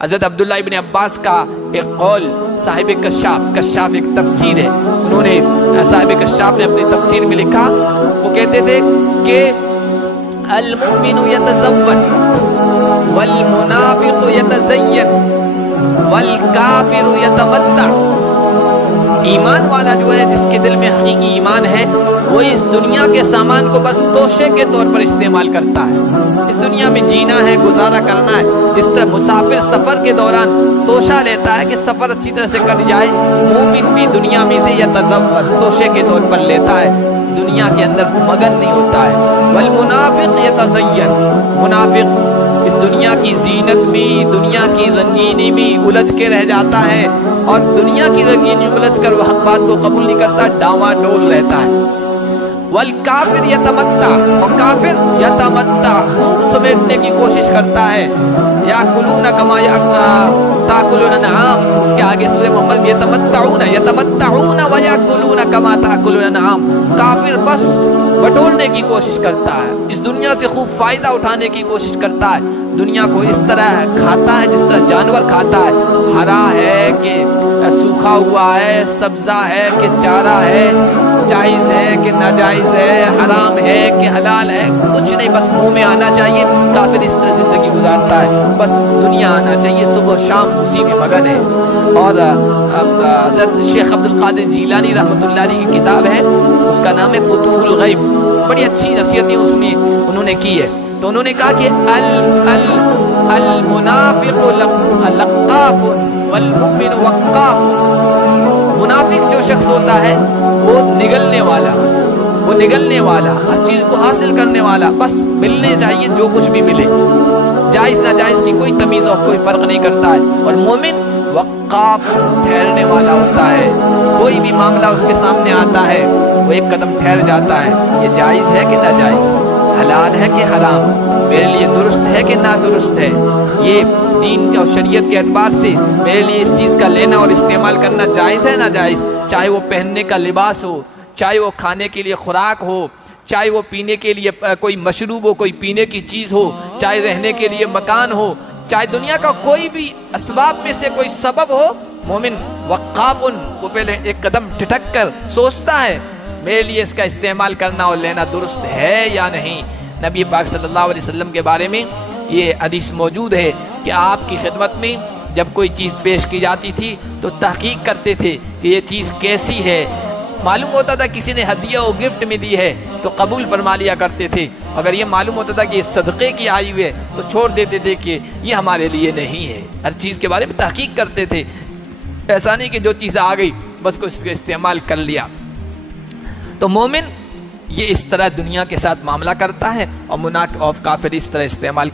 حضرت عبداللہ ابن عباس کا ایک قول صاحب کشاف ایک تفسیر ہے، انہوں نے صاحب کشاف نے اپنی تفسیر میں لکھا، وہ کہتے تھے کہ المؤمن یتزود والمنافق یتزین والکافر یتمتع. ایمان والا جو ہے، جس کے دل میں حقیقی ایمان ہے، وہ اس دنیا کے سامان کو بس توشے کے طور پر استعمال کرتا ہے. اس دنیا میں جینا ہے، گزارا کرنا ہے. جس طرح مسافر سفر کے دوران توشہ لیتا ہے کہ سفر اچھی طرح سے کٹ جائے، مومن بھی دنیا میں سے یتزود توشے کے طور پر لیتا ہے، دنیا کے اندر مگن نہیں ہوتا ہے. والمنافق یتزین، منافق اس دنیا کی زینت میں، دنیا کی رنگینی میں الجھ کے رہ جاتا ہے، اور دنیا کی رنگینی الجھ کر وہ حق بات کو قبول نہیں کرتا، ڈاواں ڈول رہتا ہے. والکافر یتمتع، اور کافر یتمتع خوب سمیٹنے کی کوشش کرتا ہے. یاکلون کما تاکل الانعام، اس کے آگے سورہ محمد یتمتعون ویاکلون کما تاکل الانعام. کافر بس بٹورنے کی کوشش کرتا ہے، اس دنیا سے خوب فائدہ اٹھانے کی کوشش کرتا ہے، دنیا کو اس طرح کھاتا ہے جس طرح جانور کھاتا ہے، ہرا ہے کہ سوکھا ہوا ہے، سبزہ ہے کہ چارہ ہے، جائز ہے کہ ناجائز ہے، حرام ہے کہ حلال ہے، کچھ نہیں، بس منہ میں آنا چاہیے. کافر اس طرح زندگی گزارتا ہے، بس دنیا آنا چاہیے، صبح شام اسی میں مگن ہے. اور حضرت شیخ عبد القادر جیلانی رحمۃ اللہ علیہ کی کتاب ہے، اس کا نام ہے فتوح الغیب، بڑی اچھی نصیحتیں اس میں انہوں نے کی ہے. تو انہوں نے کہا کہ المنافق لقاف والمؤمن وقاف. منافق جو شخص ہوتا ہے وہ نگلنے والا، ہر چیز کو حاصل کرنے والا، بس ملنے چاہیے جو کچھ بھی ملے، جائز ناجائز کی کوئی تمیز اور کوئی فرق نہیں کرتا ہے. اور مومن وقاف، ٹھہرنے والا ہوتا ہے، کوئی بھی معاملہ اس کے سامنے آتا ہے وہ ایک قدم ٹھہر جاتا ہے، یہ جائز ہے کہ ناجائز، حلال ہے کہ حرام، میرے لیے درست ہے کہ نادرست ہے، یہ دین اور شریعت کے اعتبار سے میرے لیے اس چیز کا لینا اور استعمال کرنا جائز ہے ناجائز. چاہے وہ پہننے کا لباس ہو، چاہے وہ کھانے کے لیے خوراک ہو، چاہے وہ پینے کے لیے کوئی مشروب ہو، کوئی پینے کی چیز ہو، چاہے رہنے کے لیے مکان ہو، چاہے دنیا کا کوئی بھی اسباب میں سے کوئی سبب ہو، مومن وقاف، وہ پہلے ایک قدم ٹھٹک کر سوچتا ہے میرے لیے اس کا استعمال کرنا اور لینا درست ہے یا نہیں. نبی پاک صلی اللہ علیہ وسلم کے بارے میں یہ حدیث موجود ہے کہ آپ کی خدمت میں جب کوئی چیز پیش کی جاتی تھی تو تحقیق کرتے تھے کہ یہ چیز کیسی ہے. معلوم ہوتا تھا کسی نے ہدیہ و گفٹ میں دی ہے تو قبول فرما لیا کرتے تھے، اگر یہ معلوم ہوتا تھا کہ یہ صدقے کی آئی ہوئی ہے تو چھوڑ دیتے تھے کہ یہ ہمارے لیے نہیں ہے. ہر چیز کے بارے میں تحقیق کرتے تھے، ایسا نہیں کہ جو چیز آ گئی بس کو اس کا استعمال کر لیا. تو مومن یہ اس طرح دنیا کے ساتھ معاملہ کرتا ہے، اور کافر اس طرح استعمال